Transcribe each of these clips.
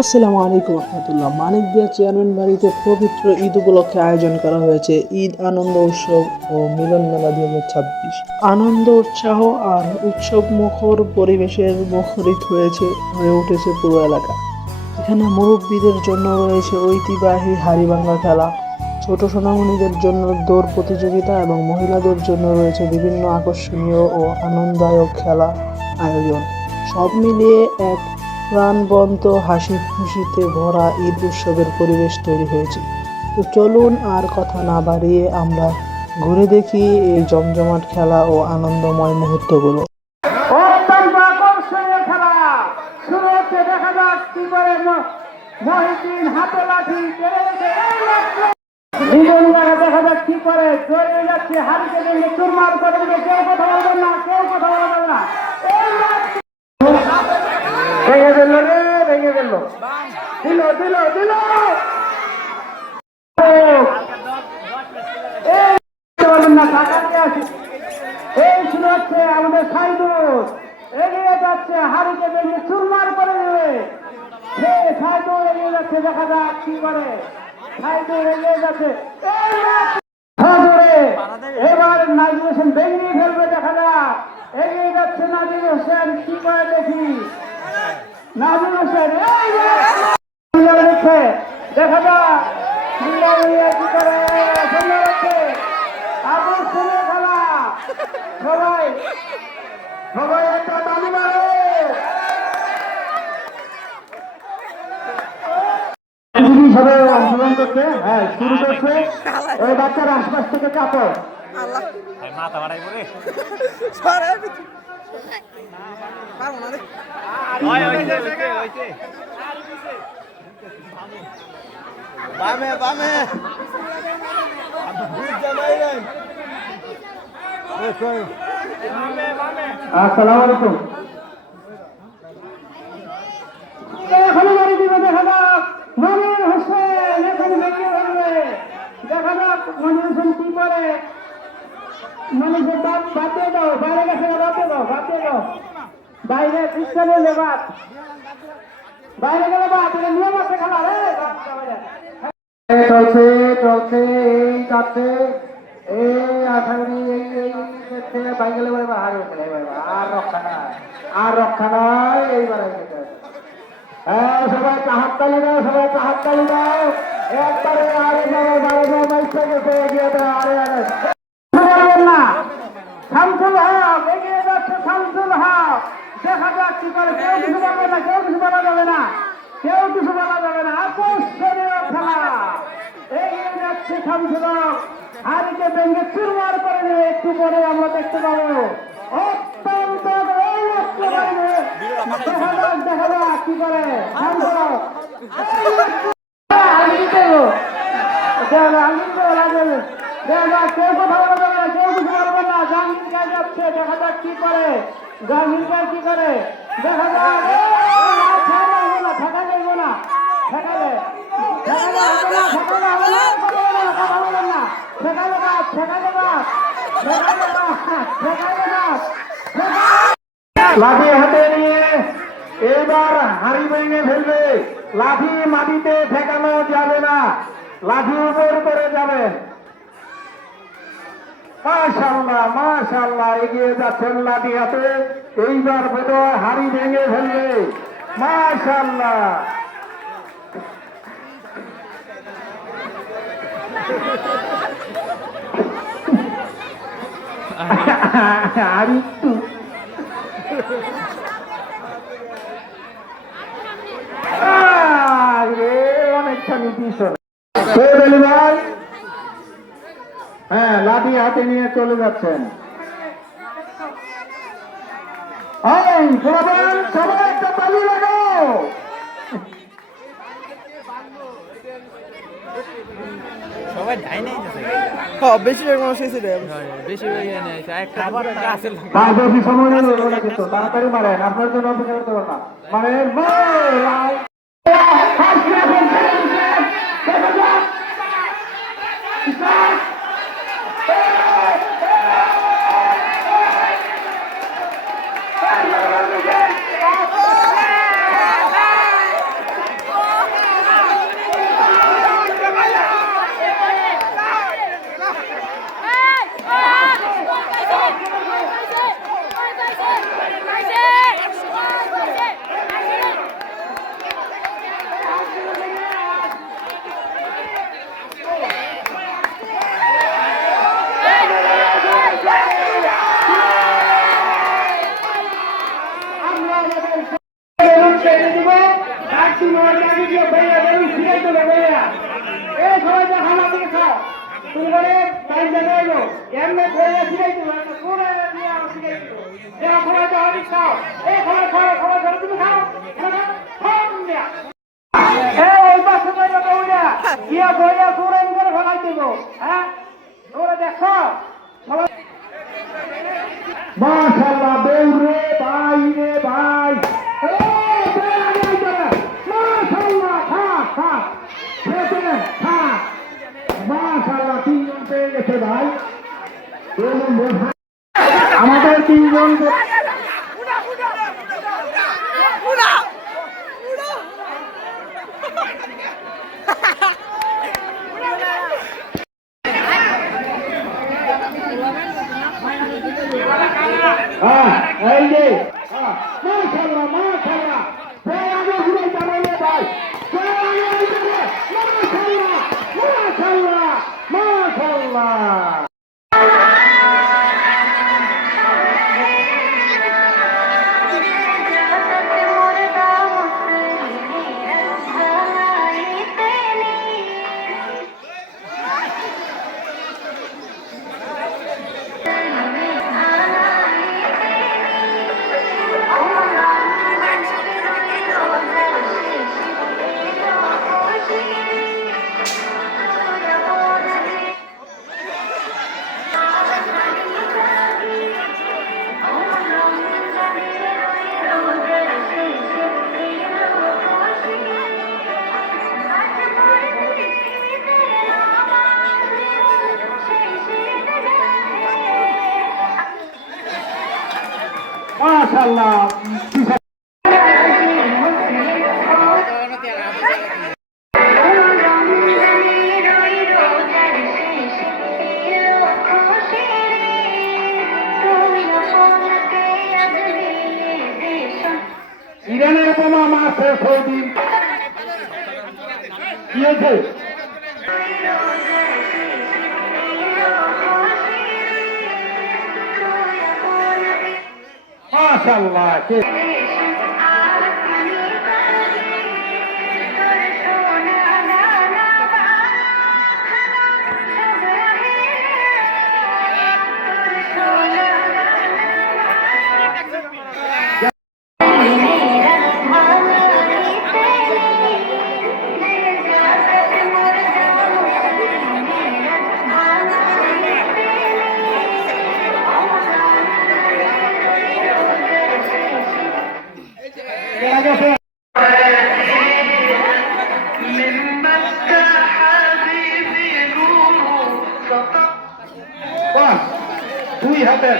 আসসালামু আলাইকুম রহমতুল্লাহ। মানিকদিয়া চেয়ারম্যান বাড়িতে পবিত্র ঈদ উপলক্ষে আয়োজন করা হয়েছে ঈদ আনন্দ উৎসব ও মিলন মেলা 2026। আনন্দ উৎসাহ আর উৎসব মুখর পরিবেশের মুখরিত হয়ে উঠেছে পুরো এলাকা। এখানে মুরব্বীদের জন্য রয়েছে ঐতিহ্যবাহী হাড়িভাঙা খেলা, ছোট সোনামণিদের জন্য দৌড় প্রতিযোগিতা এবং মহিলাদের জন্য রয়েছে বিভিন্ন আকর্ষণীয় ও আনন্দদায়ক খেলা আয়োজন। সব মিলিয়ে এক প্রাণবন্ত হাসি খুশিতে ভরা ঈদ উৎসবের পরিবেশ তৈরি হয়েছে। তো চলুন আর কথা না বাড়িয়ে আমরা ঘুরে দেখি এই জমজমাট খেলা ও আনন্দময় মুহূর্তগুলো। অত্যন্ত আকর্ষণীয় খেলা শুরু হচ্ছে। দেখা যাক কি করে মহিউদ্দিন হাতে লাঠি টেনে রেখে দেখা যাক কি করে জড়িয়ে যাচ্ছে। হারিকে ভেঙে চুরমার করে দিবে। কেউ কথা বলবেন না, কেউ কথা বলবেন না। ভেঙে ফেললো রে, ভেঙে ফেললো, দিল দিল দিল। এই শুরু হচ্ছে আমাদের সাইদুল এগিয়ে যাচ্ছে, হারিকে ভেঙে চুরমার করে দেবে। সে সাইদুল এগিয়ে যাচ্ছে, দেখা যাক কি করে। সাইদুল এগিয়ে যাচ্ছে, এবার নাজির হোসেন ভেঙে ফেলবে, দেখা যাক। এগিয়ে যাচ্ছে নাজির হোসেন, কি করে দেখি। নাজির হোসেন দেখা যাক কি করে। আগুন শুনে খেলা, সবাই সবাই একটা তালি মারে। সবাই অংশগ্রহণ করছে, হ্যাঁ শুরু করছে। ওই বাচ্চার আশপাশ থেকে কাপড় মাথা বাড়াই করে বামে বামে। আসসালামু আলাইকুম। এখনো বাড়ি দিবে, দেখা যাক মনির হোসেন এখন বেরিয়ে ফেলবে। দেখা যাক মনির হোসেন কি করে। মনির বাদ দিয়ে দাও, বাইরে গেছে, বাদ দিয়ে দাও, বাদ দিয়ে দাও। বাইরে পিছনে লেবাদ, বাইরে গেলে বাদ, এটা নিয়ম আছে খেলা রে। চলছে চলছে, এই কাটছে, এই আশা করি বাইকেলে হারে আর রক্ষা নাই, আর রক্ষা নাই। এইবার হ্যাঁ সবাই হাততালি দাও, সবাই হাততালি দাও একবারে। আরে সবাই বারে বাইশটা গেছে, এগিয়ে দাও। আরে আরে না, শামসুল হক এগিয়ে যাচ্ছে, শামসুল হক। দেখা যাক কি করে। কেউ কিছু বলবে না, কেউ কিছু বলা যাবে না, কেউ কিছু বলা যাবে না। আকর্ষণীয় খেলা এগিয়ে যাচ্ছে শামসুল হক, হারিকে ভেঙে চুরমার করে নেবে। একটু পরে আমরা দেখতে পাবো অত্যন্ত দেখা যাক কি করে শামসুল হক। কেউ কথা বলবে না, কেউ কিছু বলবে না। জাহাঙ্গীর যাচ্ছে, দেখা যাক কি করে। জাহাঙ্গীর কি করে, দেখা যাক। ঠেকা যাইব না, ঠেকালে লাঠি হাতে নিয়ে এবার হাড়ি ভেঙে ফেলবে। লাঠি মাটিতে ঠেকানো যাবে না, লাঠি উপর করে যাবেন। মাশাআল্লাহ মাশাআল্লাহ, এগিয়ে যাচ্ছেন লাঠি হাতে। এইবার বোধহয় হাড়ি ভেঙে ফেলবে। মাশাআল্লাহ আর একটু অনেকখানি পিছনে। হ্যাঁ লাঠি হাতে নিয়ে চলে যাচ্ছেন। সবাই একটা তালি লাগাও। সবাই ধাই নাই বেশিরভাগ মানুষ এসে বেশি সময় নেই, কিন্তু তাড়াতাড়ি মারেন, আপনার জন্য অপেক্ষা করতে পারবেন না। মারেন সবাই কাজে গিয়ে ভাইয়া বেরোই ফিরে চলে ভাইয়া এই সবাই তো খানা দিয়ে খাও তুমি করে টাইম দেবে এলো এমনি ভাইয়া ফিরে চলে পুরো নিয়ে আমার ফিরে চলো যে সবাই তো হবে খাও এই সবাই খাও সবাই ধরে তুমি খাও খাও তুমি এই ওই পাশে যাইবা বউরা গিয়া বইয়া পুরো করে ফেলাই দেব হ্যাঁ তোরা দেখো সবাই মাশাআল্লাহ বউরে ভাই রে ভাই মাশাআল্লাহ খা খা খেতে খা মাশাআল্লাহ তিনজন পেয়ে গেছে ভাই আমাদের তিনজন এই যে মাশাআল্লাহ মাশাআল্লাহ ভাই আগে ঘুরে যাবে ভাই মাশাআল্লাহ মাশাআল্লাহ মাশাআল্লাহ মাশাআল্লাহ ইরানের বোমা মারছে সৌদি কি হয়েছে মাশাআল্লাহ দুই হাতের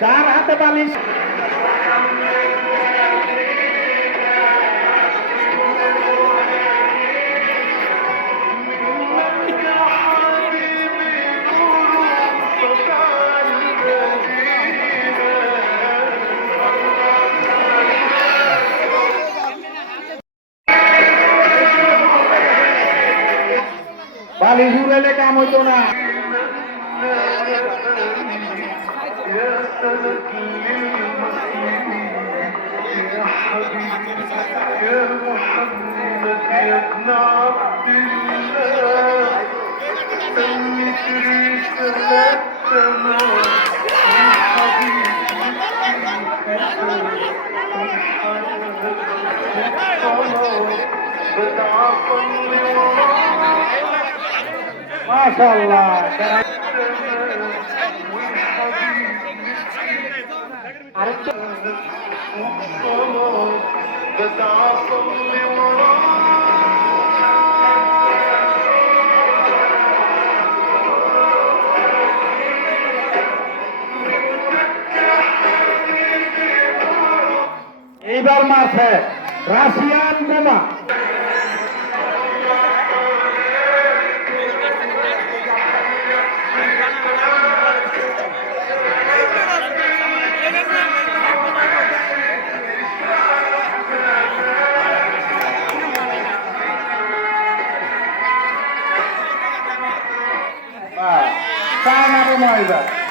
চার হাতে বালিশ বালিশ উড়াইলে কাম হইতো না يا محمد يا ابن عبد الله سميت رسالة السماء يا حبيبي بتعصني ما شاء الله بتعصني এইবার মারছে রাশিয়ান বোমা সময় এবার